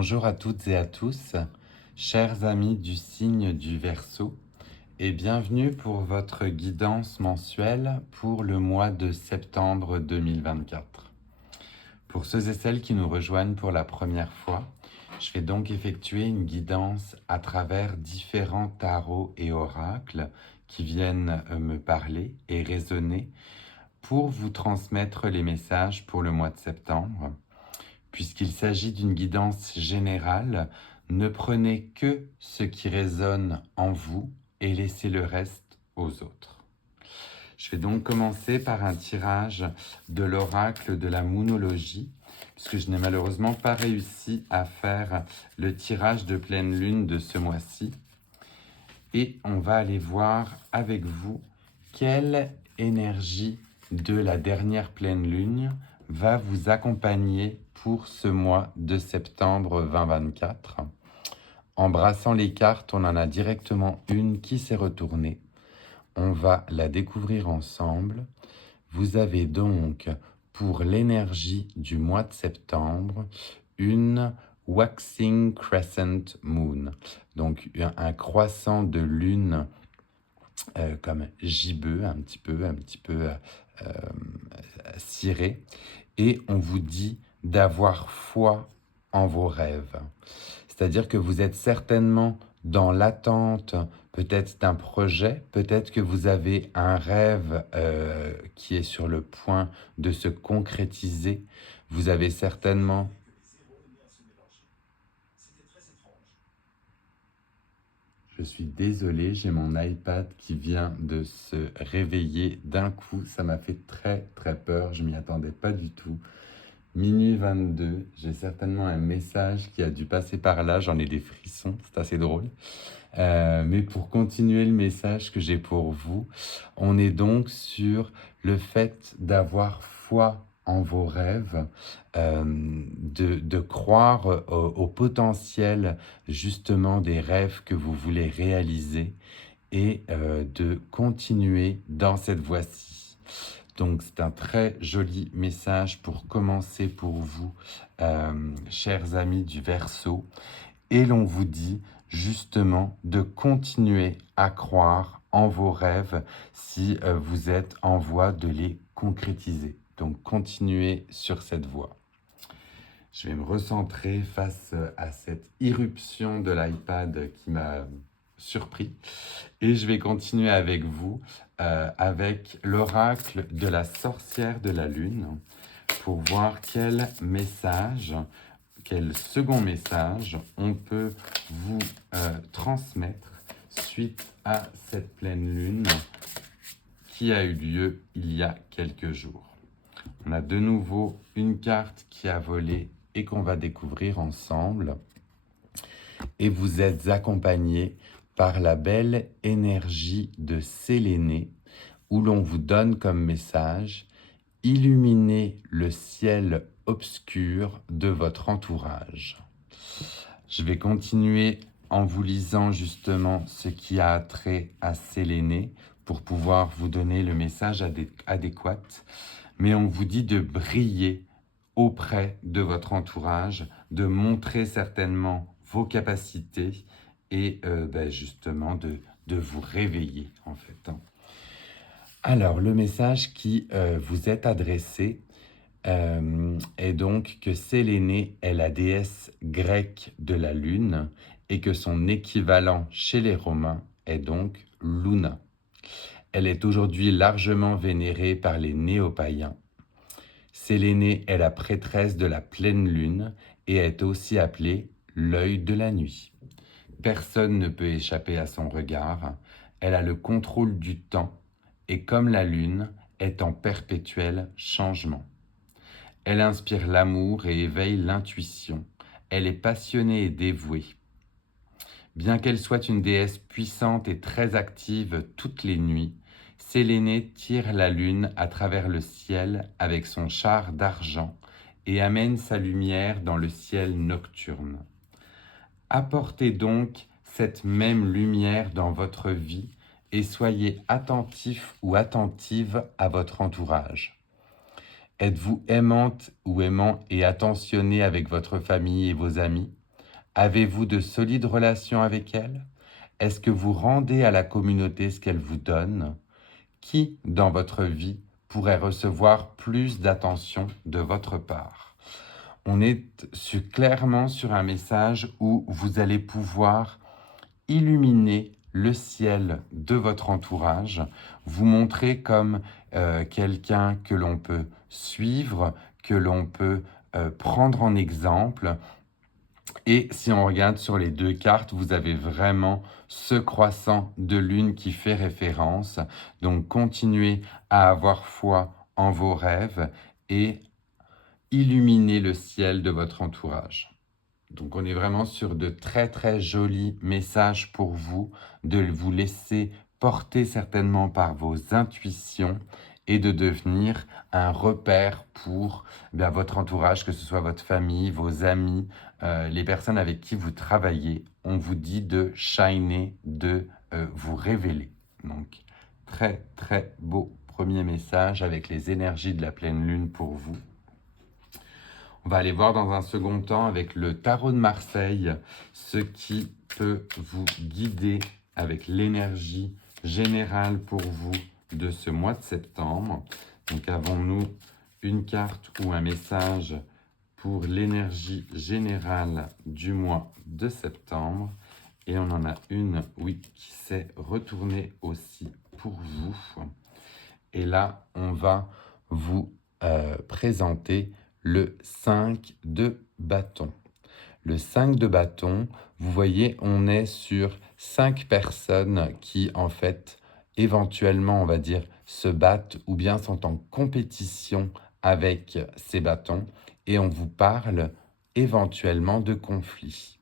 Bonjour à toutes et à tous, chers amis du signe du Verseau, et bienvenue pour votre guidance mensuelle pour le mois de septembre 2024. Pour ceux et celles qui nous rejoignent pour la première fois, je vais donc effectuer une guidance à travers différents tarots et oracles qui viennent me parler et résonner pour vous transmettre les messages pour le mois de septembre. Puisqu'il s'agit d'une guidance générale, ne prenez que ce qui résonne en vous et laissez le reste aux autres. Je vais donc commencer par un tirage de l'oracle de la moonologie, puisque je n'ai malheureusement pas réussi à faire le tirage de pleine lune de ce mois-ci. Et on va aller voir avec vous quelle énergie de la dernière pleine lune va vous accompagner pour ce mois de septembre 2024. En brassant les cartes, on en a directement une qui s'est retournée. On va la découvrir ensemble. Vous avez donc, pour l'énergie du mois de septembre, une Waxing Crescent Moon, donc un croissant de lune comme gibbeux, un petit peu ciré, et on vous dit d'avoir foi en vos rêves. C'est-à-dire que vous êtes certainement dans l'attente peut-être d'un projet, peut-être que vous avez un rêve qui est sur le point de se concrétiser. Vous avez certainement... Je suis désolé, j'ai mon iPad qui vient de se réveiller d'un coup. Ça m'a fait très peur, je m'y attendais pas du tout. Minuit 22, j'ai certainement un message qui a dû passer par là, j'en ai des frissons, c'est assez drôle. Mais pour continuer le message que j'ai pour vous, on est donc sur le fait d'avoir foi en vos rêves, de croire au potentiel justement des rêves que vous voulez réaliser et de continuer dans cette voie-ci. Donc c'est un très joli message pour commencer pour vous, chers amis du Verseau. Et l'on vous dit justement de continuer à croire en vos rêves si vous êtes en voie de les concrétiser. Donc continuez sur cette voie. Je vais me recentrer face à cette irruption de l'iPad qui m'a surpris. Et je vais continuer avec vous avec l'oracle de la sorcière de la lune pour voir quel message, quel second message on peut vous transmettre suite à cette pleine lune qui a eu lieu il y a quelques jours. On a de nouveau une carte qui a volé et qu'on va découvrir ensemble. Et vous êtes accompagné par la belle énergie de Séléné, où l'on vous donne comme message « Illuminez le ciel obscur de votre entourage ». Je vais continuer en vous lisant justement ce qui a trait à Séléné pour pouvoir vous donner le message adéquat. Mais on vous dit de briller auprès de votre entourage, de montrer certainement vos capacités et justement de vous réveiller en fait. Alors le message qui vous est adressé est donc que Séléné est la déesse grecque de la lune et que son équivalent chez les Romains est donc Luna. Elle est aujourd'hui largement vénérée par les néo-païens. Séléné est la prêtresse de la pleine lune et est aussi appelée l'œil de la nuit. Personne ne peut échapper à son regard. Elle a le contrôle du temps et comme la lune est en perpétuel changement. Elle inspire l'amour et éveille l'intuition. Elle est passionnée et dévouée. Bien qu'elle soit une déesse puissante et très active toutes les nuits, Séléné tire la lune à travers le ciel avec son char d'argent et amène sa lumière dans le ciel nocturne. Apportez donc cette même lumière dans votre vie et soyez attentif ou attentive à votre entourage. Êtes-vous aimante ou aimant et attentionné avec votre famille et vos amis? Avez-vous de solides relations avec elle? Est-ce que vous rendez à la communauté ce qu'elle vous donne? Qui, dans votre vie, pourrait recevoir plus d'attention de votre part? On est clairement sur un message où vous allez pouvoir illuminer le ciel de votre entourage, vous montrer comme quelqu'un que l'on peut suivre, que l'on peut prendre en exemple. Et si on regarde sur les deux cartes, vous avez vraiment ce croissant de lune qui fait référence. Donc continuez à avoir foi en vos rêves et illuminer le ciel de votre entourage. Donc on est vraiment sur de très très jolis messages pour vous, de vous laisser porter certainement par vos intuitions et de devenir un repère pour votre entourage, que ce soit votre famille, vos amis, les personnes avec qui vous travaillez. On vous dit de shiner, de vous révéler. Donc très très beau premier message avec les énergies de la pleine lune pour vous. On va aller voir dans un second temps avec le tarot de Marseille ce qui peut vous guider avec l'énergie générale pour vous de ce mois de septembre. Donc avons-nous une carte ou un message pour l'énergie générale du mois de septembre? Et on en a une, oui, qui s'est retournée aussi pour vous. Et là, on va vous présenter le 5 de bâton. Le 5 de bâton, vous voyez, on est sur 5 personnes qui, en fait, éventuellement, on va dire, se battent ou bien sont en compétition avec ces bâtons. Et on vous parle éventuellement de conflits.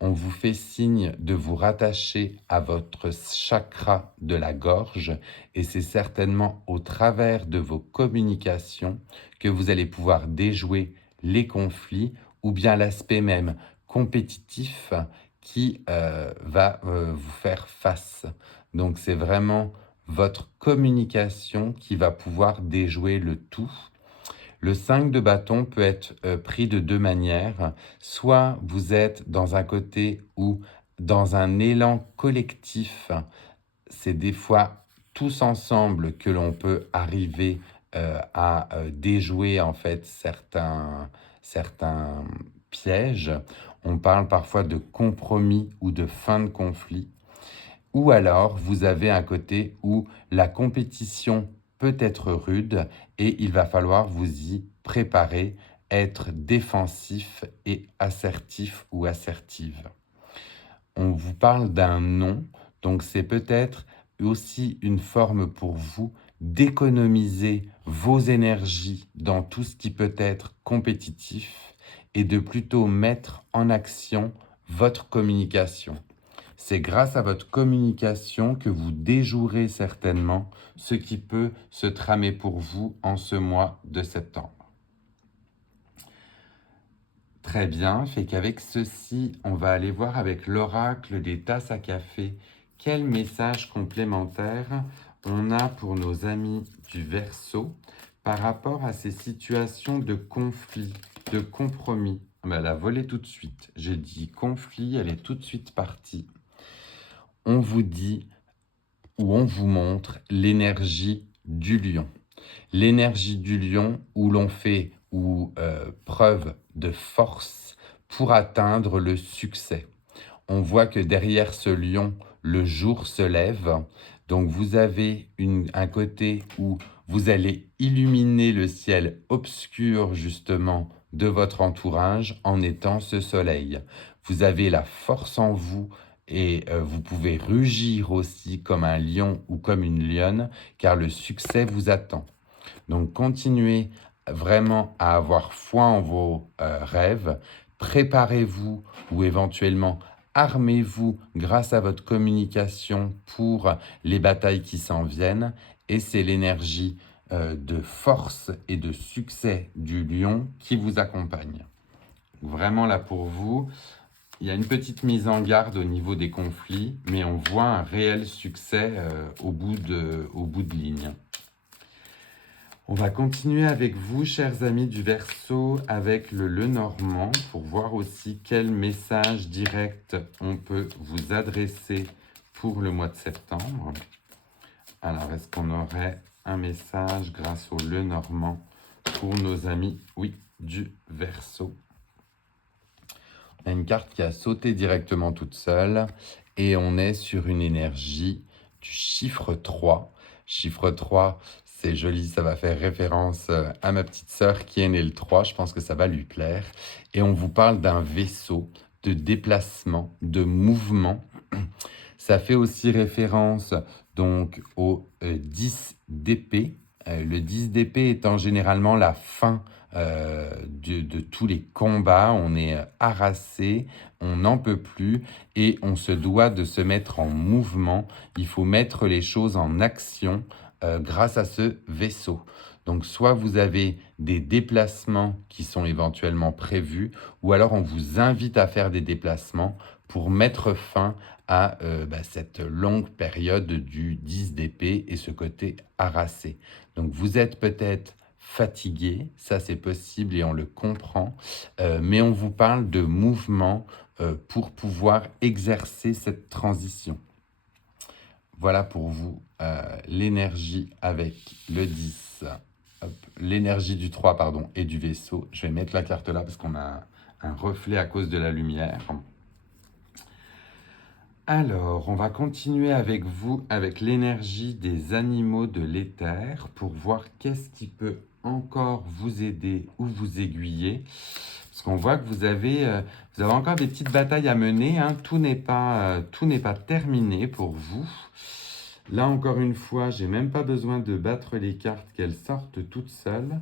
On vous fait signe de vous rattacher à votre chakra de la gorge et c'est certainement au travers de vos communications que vous allez pouvoir déjouer les conflits ou bien l'aspect même compétitif qui va vous faire face. Donc c'est vraiment votre communication qui va pouvoir déjouer le tout. Le 5 de bâton peut être pris de deux manières. Soit vous êtes dans un côté où, dans un élan collectif, c'est des fois tous ensemble que l'on peut arriver à déjouer en fait certains pièges. On parle parfois de compromis ou de fin de conflit. Ou alors, vous avez un côté où la compétition peut être rude et il va falloir vous y préparer, être défensif et assertif ou assertive. On vous parle d'un non, donc c'est peut-être aussi une forme pour vous d'économiser vos énergies dans tout ce qui peut être compétitif et de plutôt mettre en action votre communication. C'est grâce à votre communication que vous déjouerez certainement ce qui peut se tramer pour vous en ce mois de septembre. Très bien, fait qu'avec ceci, on va aller voir avec l'oracle des tasses à café quel message complémentaire on a pour nos amis du Verseau par rapport à ces situations de conflit, de compromis. Elle a volé tout de suite. J'ai dit conflit, elle est tout de suite partie. On vous dit ou on vous montre l'énergie du lion. L'énergie du lion où l'on fait preuve de force pour atteindre le succès. On voit que derrière ce lion, le jour se lève. Donc vous avez un côté où vous allez illuminer le ciel obscur justement de votre entourage en étant ce soleil. Vous avez la force en vous et vous pouvez rugir aussi comme un lion ou comme une lionne car le succès vous attend. Donc continuez vraiment à avoir foi en vos rêves, préparez-vous ou éventuellement armez-vous grâce à votre communication pour les batailles qui s'en viennent et c'est l'énergie de force et de succès du lion qui vous accompagne. Vraiment là pour vous, il y a une petite mise en garde au niveau des conflits, mais on voit un réel succès au bout de ligne. On va continuer avec vous, chers amis du Verseau, avec le Lenormand, pour voir aussi quel message direct on peut vous adresser pour le mois de septembre. Alors, est-ce qu'on aurait un message grâce au Lenormand pour nos amis, oui, du Verseau? On a une carte qui a sauté directement toute seule et on est sur une énergie du chiffre 3. Chiffre 3, c'est joli, ça va faire référence à ma petite sœur qui est née le 3, je pense que ça va lui plaire. Et on vous parle d'un vaisseau, de déplacement, de mouvement. Ça fait aussi référence donc au 10 d'épée. Le 10 d'épée étant généralement la fin de tous les combats. On est harassé, on n'en peut plus et on se doit de se mettre en mouvement. Il faut mettre les choses en action grâce à ce vaisseau. Donc soit vous avez des déplacements qui sont éventuellement prévus ou alors on vous invite à faire des déplacements pour mettre fin à cette longue période du 10 d'épée et ce côté harassé. Donc vous êtes peut-être fatigué, ça c'est possible et on le comprend, mais on vous parle de mouvement pour pouvoir exercer cette transition. Voilà pour vous l'énergie avec le 10, l'énergie du 3 pardon, et du vaisseau. Je vais mettre la carte là parce qu'on a un reflet à cause de la lumière. Alors, on va continuer avec vous, avec l'énergie des animaux de l'éther, pour voir qu'est-ce qui peut encore vous aider ou vous aiguiller. Parce qu'on voit que vous avez encore des petites batailles à mener, hein. Tout n'est pas terminé pour vous. Là, encore une fois, j'ai même pas besoin de battre les cartes, qu'elles sortent toutes seules.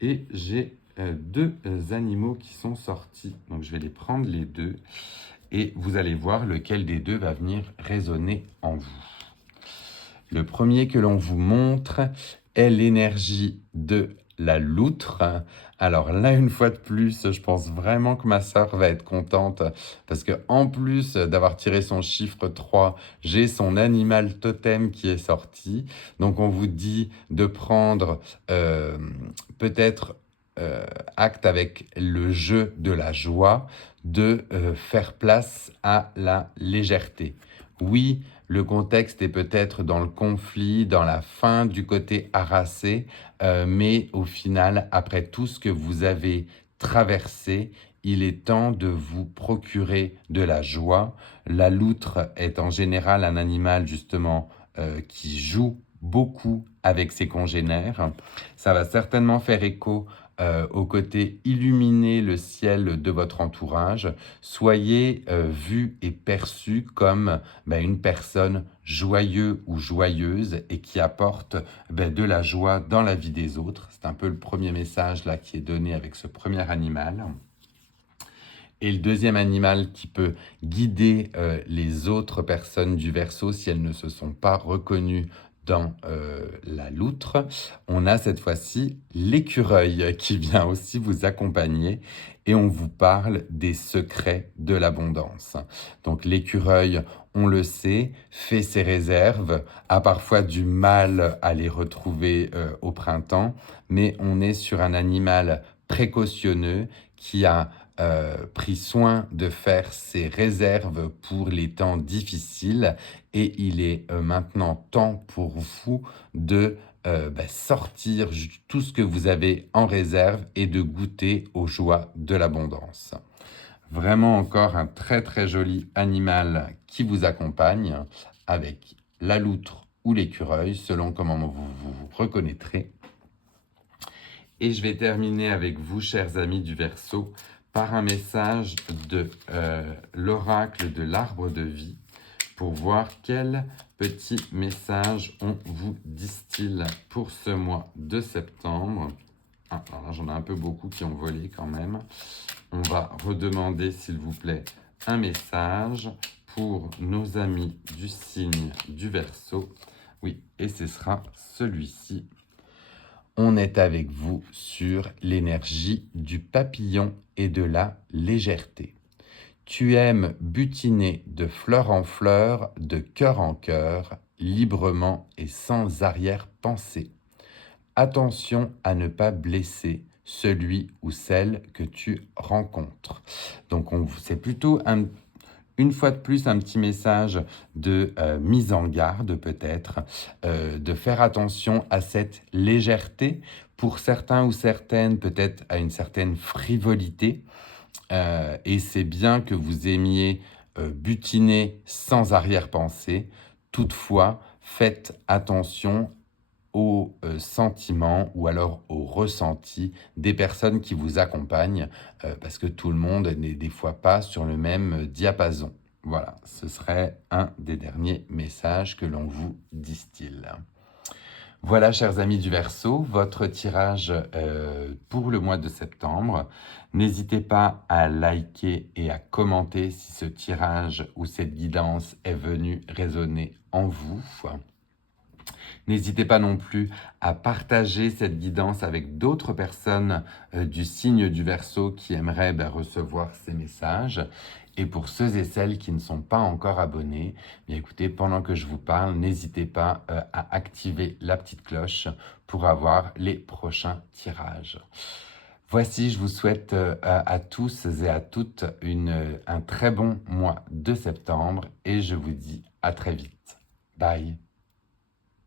Et j'ai deux animaux qui sont sortis. Donc, je vais les prendre les deux. Et vous allez voir lequel des deux va venir résonner en vous. Le premier que l'on vous montre est l'énergie de la loutre. Alors là, une fois de plus, je pense vraiment que ma sœur va être contente parce que en plus d'avoir tiré son chiffre 3, j'ai son animal totem qui est sorti. Donc on vous dit de prendre peut-être acte avec le jeu de la joie, de faire place à la légèreté. Oui, le contexte est peut-être dans le conflit, dans la fin du côté harassé, mais au final, après tout ce que vous avez traversé, il est temps de vous procurer de la joie. La loutre est en général un animal justement qui joue beaucoup avec ses congénères. Ça va certainement faire écho au côté illuminer le ciel de votre entourage. Soyez vu et perçu comme une personne joyeuse ou joyeuse et qui apporte de la joie dans la vie des autres. C'est un peu le premier message là qui est donné avec ce premier animal. Et le deuxième animal qui peut guider les autres personnes du Verseau si elles ne se sont pas reconnues dans la loutre, on a cette fois-ci l'écureuil qui vient aussi vous accompagner et on vous parle des secrets de l'abondance. Donc l'écureuil, on le sait, fait ses réserves, a parfois du mal à les retrouver au printemps, mais on est sur un animal précautionneux qui a pris soin de faire ses réserves pour les temps difficiles et il est maintenant temps pour vous de sortir tout ce que vous avez en réserve et de goûter aux joies de l'abondance. Vraiment encore un très très joli animal qui vous accompagne avec la loutre ou l'écureuil selon comment vous reconnaîtrez. Et je vais terminer avec vous, chers amis du Verseau, par un message de l'oracle de l'arbre de vie pour voir quel petit message on vous distille pour ce mois de septembre. Ah, alors là, j'en ai un peu beaucoup qui ont volé quand même. On va redemander, s'il vous plaît, un message pour nos amis du signe du Verseau. Oui, et ce sera celui-ci. On est avec vous sur l'énergie du papillon et de la légèreté. Tu aimes butiner de fleur en fleur, de cœur en cœur, librement et sans arrière-pensée. attention à ne pas blesser celui ou celle que tu rencontres. Donc, c'est plutôt une fois de plus, un petit message de mise en garde peut-être, de faire attention à cette légèreté, pour certains ou certaines, peut-être à une certaine frivolité. Et c'est bien que vous aimiez butiner sans arrière-pensée. Toutefois, faites attention aux sentiments ou alors aux ressentis des personnes qui vous accompagnent, parce que tout le monde n'est des fois pas sur le même diapason. Voilà, ce serait un des derniers messages que l'on vous distille. Voilà, chers amis du Verseau, votre tirage pour le mois de septembre. N'hésitez pas à liker et à commenter si ce tirage ou cette guidance est venu résonner en vous. N'hésitez pas non plus à partager cette guidance avec d'autres personnes du signe du Verseau qui aimeraient recevoir ces messages. Et pour ceux et celles qui ne sont pas encore abonnés, bien écoutez, pendant que je vous parle, n'hésitez pas à activer la petite cloche pour avoir les prochains tirages. Voici, je vous souhaite à tous et à toutes un très bon mois de septembre et je vous dis à très vite. Bye.